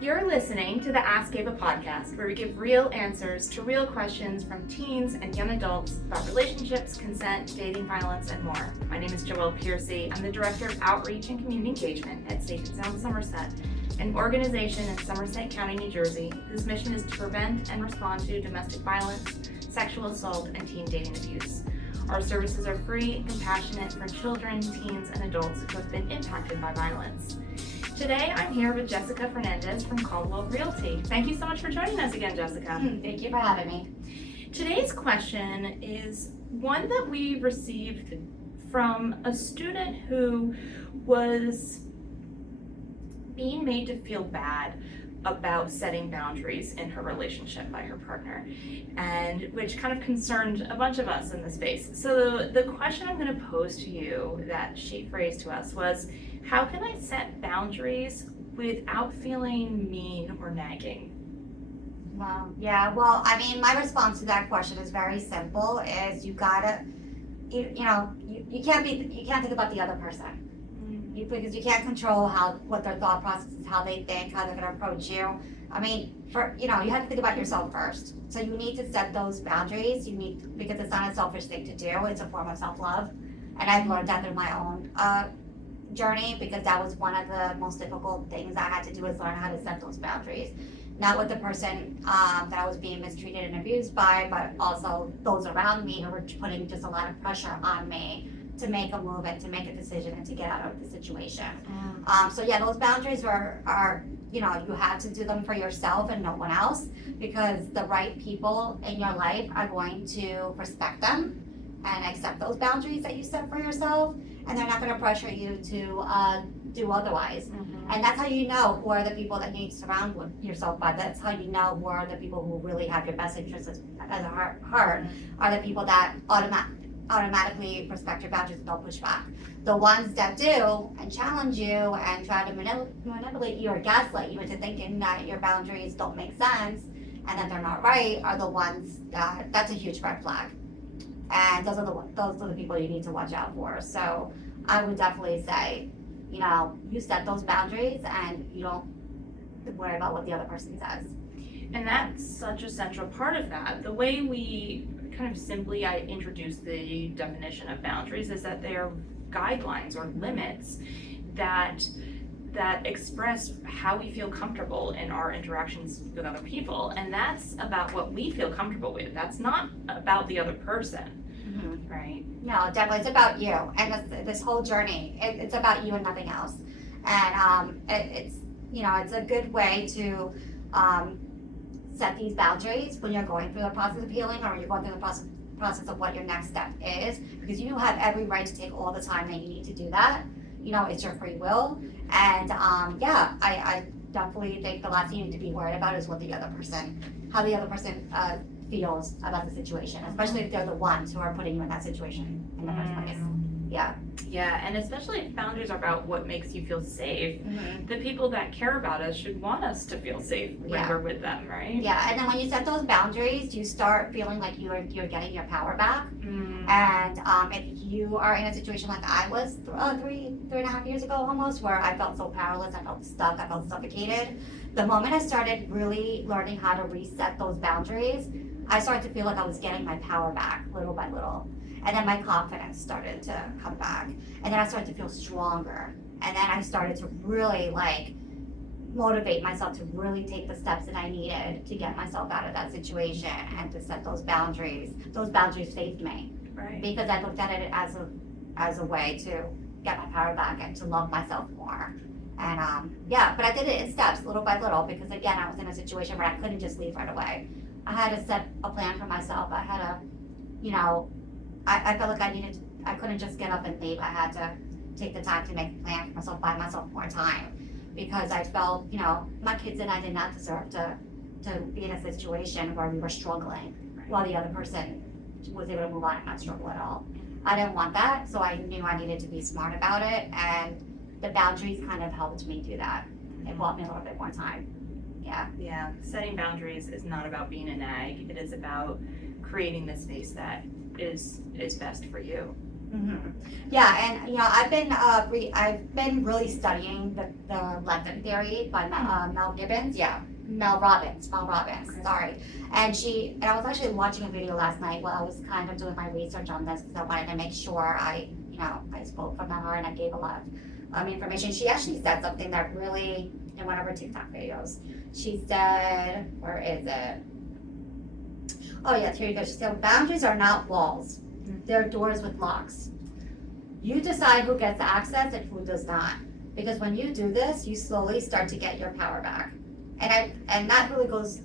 You're listening to the Ask Ava podcast, where we give real answers to real questions from teens and young adults about relationships, consent, dating, violence, and more. My name is Joelle Piercy. I'm the Director of Outreach and Community Engagement at Safe and Sound Somerset, an organization in Somerset County, New Jersey, whose mission is to prevent and respond to domestic violence, sexual assault, and teen dating abuse. Our services are free and compassionate for children, teens, and adults who have been impacted by violence. Today, I'm here with Jessica Fernandez from Caldwell Realty. Thank you so much for joining us again, Jessica. Thank you for having me. Today's question is one that we received from a student who was being made to feel bad about setting boundaries in her relationship by her partner, and which kind of concerned a bunch of us in this space. So the question I'm going to pose to you that she phrased to us was, how can I set boundaries without feeling mean or nagging? Well, my response to that question is very simple, is you gotta, you can't think about the other person. Because you can't control what their thought process is, how they think, how they're going to approach you. I mean, you have to think about yourself first. So you need to set those boundaries. Because it's not a selfish thing to do. It's a form of self-love. And I've learned that through my own journey, because that was one of the most difficult things I had to do, is learn how to set those boundaries. Not with the person that I was being mistreated and abused by, but also those around me who were putting just a lot of pressure on me to make a move and to make a decision and to get out of the situation. Those boundaries are you have to do them for yourself and no one else, because the right people in your life are going to respect them and accept those boundaries that you set for yourself, and they're not going to pressure you to do otherwise. And that's how you know who are the people that you need to surround yourself by. That's how you know who are the people who really have your best interests at heart, are the people that automatically respect your boundaries and don't push back. The ones that do and challenge you and try to manipulate you or gaslight you into thinking that your boundaries don't make sense and that they're not right are the ones that's a huge red flag. And those are the people you need to watch out for. So I would definitely say, you set those boundaries and you don't worry about what the other person says. And that's such a central part of that. The way we kind of simply introduce the definition of boundaries is that they are guidelines or limits that express how we feel comfortable in our interactions with other people, and that's about what we feel comfortable with. That's not about the other person. Right? No, definitely, it's about you, and this whole journey, it's about you and nothing else. And it's a good way to set these boundaries when you're going through the process of healing, or you're going through the process of what your next step is, because you have every right to take all the time that you need to do that. It's your free will. And I definitely think the last thing you need to be worried about is how the other person feels about the situation, especially if they're the ones who are putting you in that situation in the first place. Yeah, and especially if boundaries are about what makes you feel safe, the people that care about us should want us to feel safe when we're with them, right? Yeah, and then when you set those boundaries, you start feeling like you're getting your power back. And if you are in a situation like I was 3.5 years ago almost, where I felt so powerless, I felt stuck, I felt suffocated, the moment I started really learning how to reset those boundaries, I started to feel like I was getting my power back little by little. And then my confidence started to come back. And then I started to feel stronger. And then I started to really motivate myself to really take the steps that I needed to get myself out of that situation and to set those boundaries. Those boundaries saved me. Right. Because I looked at it as a way to get my power back and to love myself more. And but I did it in steps, little by little, because again, I was in a situation where I couldn't just leave right away. I had to set a plan for myself. I had to, I felt like I couldn't just get up and leave. I had to take the time to make a plan for myself, buy myself more time, because I felt, my kids and I did not deserve to be in a situation where we were struggling while the other person was able to move on and not struggle at all. I didn't want that, so I knew I needed to be smart about it, and the boundaries kind of helped me do that. It bought me a little bit more time. Yeah, setting boundaries is not about being a nag. It is about creating the space that is best for you. Yeah, and I've been really studying the lesson theory by Mel Gibbons. Yeah, Mel Robbins. Okay. Sorry, and I was actually watching a video last night while I was kind of doing my research on this because I wanted to make sure I spoke from the heart and I gave a lot of information. She actually said something that really in one of her TikTok videos. She said, where is it? Oh yeah, here you go. She said, boundaries are not walls. They're doors with locks. You decide who gets access and who does not. Because when you do this, you slowly start to get your power back. And that really goes,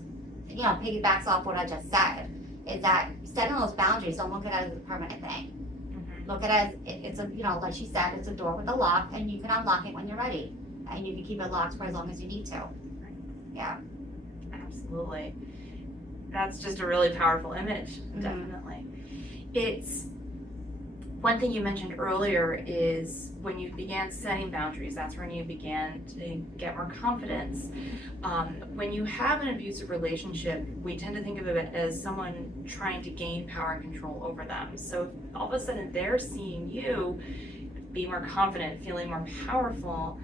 piggybacks off what I just said, is that setting those boundaries, don't look at it as a permanent thing. Look at it as, it's a, like she said, it's a door with a lock, and you can unlock it when you're ready. And you can keep it locked for as long as you need to. Yeah. Absolutely. That's just a really powerful image, definitely. It's one thing you mentioned earlier is when you began setting boundaries, that's when you began to get more confidence. When you have an abusive relationship, we tend to think of it as someone trying to gain power and control over them. So all of a sudden they're seeing you be more confident, feeling more powerful.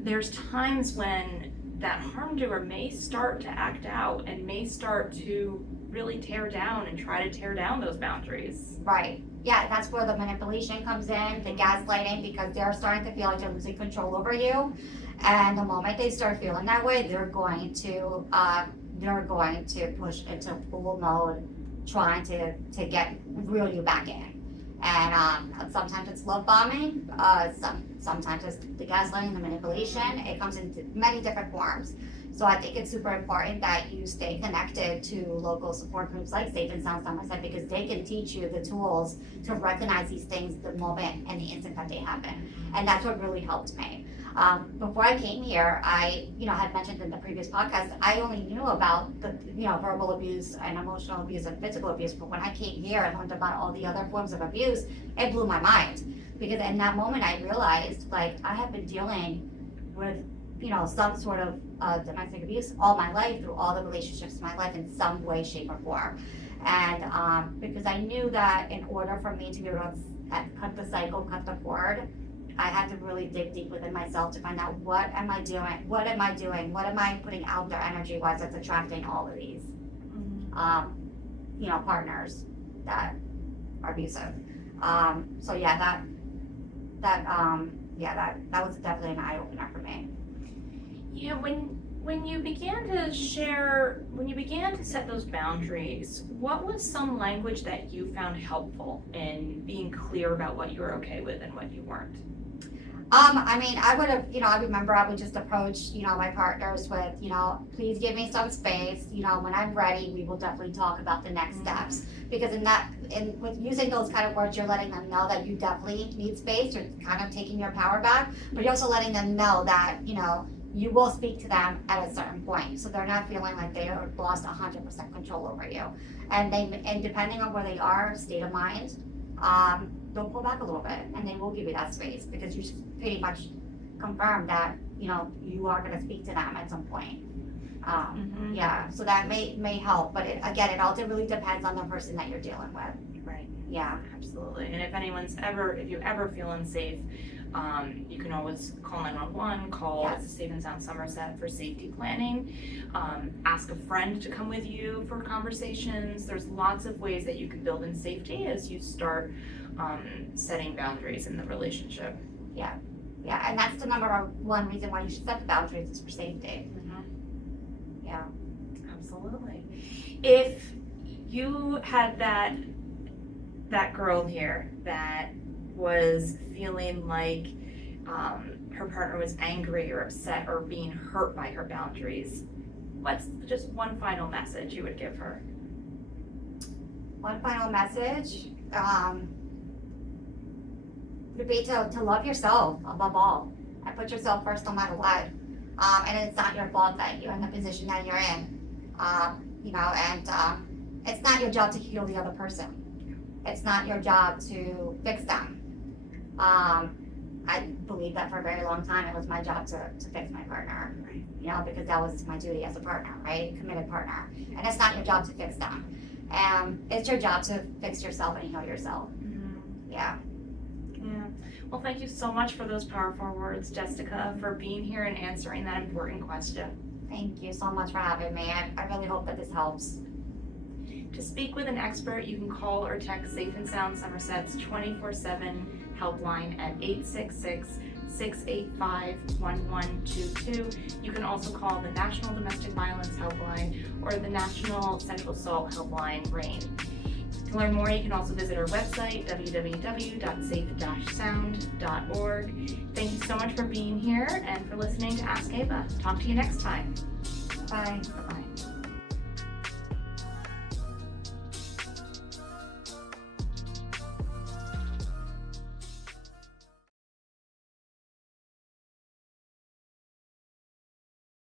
There's times when that harm doer may start to act out and may start to really tear down and try to tear down those boundaries. Right. Yeah, that's where the manipulation comes in, the gaslighting, because they're starting to feel like they're losing control over you. And the moment they start feeling that way, they're going to push into full mode, trying to reel you back in. And sometimes it's love bombing, sometimes it's the gaslighting, the manipulation. It comes in many different forms. So I think it's super important that you stay connected to local support groups like Safe and Sound Somerset, because they can teach you the tools to recognize these things the moment and the instant that they happen. And that's what really helped me. Before I came here, I had mentioned in the previous podcast, I only knew about the verbal abuse and emotional abuse and physical abuse. But when I came here and learned about all the other forms of abuse, it blew my mind. Because in that moment, I realized, like, I have been dealing with some sort of domestic abuse all my life, through all the relationships in my life, in some way, shape, or form. And because I knew that in order for me to be able to cut the cycle, cut the cord, I had to really dig deep within myself to find out, what am I doing? What am I putting out there energy-wise that's attracting all of these, partners that are abusive. So yeah, that was definitely an eye-opener for me. Yeah, when you began to set those boundaries, what was some language that you found helpful in being clear about what you were okay with and what you weren't? I would have, I remember I would just approach, my partners with, please give me some space. When I'm ready, we will definitely talk about the next steps. Because with using those kind of words, you're letting them know that you definitely need space. You're kind of taking your power back, but you're also letting them know that, you will speak to them at a certain point. So they're not feeling like they are lost 100% control over you. And depending on where they are, state of mind, they'll pull back a little bit, and they will give you that space, because you pretty much confirm that you are going to speak to them at some point. Yeah, so that may help, but it all really depends on the person that you're dealing with. Right. Yeah, absolutely. And if you ever feel unsafe, you can always call 911, call Safe and Sound Somerset for safety planning, ask a friend to come with you for conversations. There's lots of ways that you can build in safety as you start setting boundaries in the relationship. Yeah, and that's the number one reason why you should set the boundaries, is for safety. Yeah, absolutely. If you had that girl here that was feeling like her partner was angry or upset or being hurt by her boundaries, what's just one final message you would give her? One final message would be to love yourself above all, and put yourself first no matter what. And it's not your fault that you're in the position that you're in. It's not your job to heal the other person. It's not your job to fix them. I believed that for a very long time. It was my job to fix my partner, because that was my duty as a partner, right? Committed partner. And it's not your job to fix them. It's your job to fix yourself and heal yourself. Yeah. Well, thank you so much for those powerful words, Jessica, for being here and answering that important question. Thank you so much for having me. I really hope that this helps. To speak with an expert, you can call or text Safe and Sound Somerset's 24/7 helpline at 866-685-1122. You can also call the National Domestic Violence Helpline or the National Sexual Assault Helpline, RAIN. To learn more, you can also visit our website, www.safe-sound.org. Thank you so much for being here and for listening to Ask Ava. Talk to you next time. Bye. Bye-bye.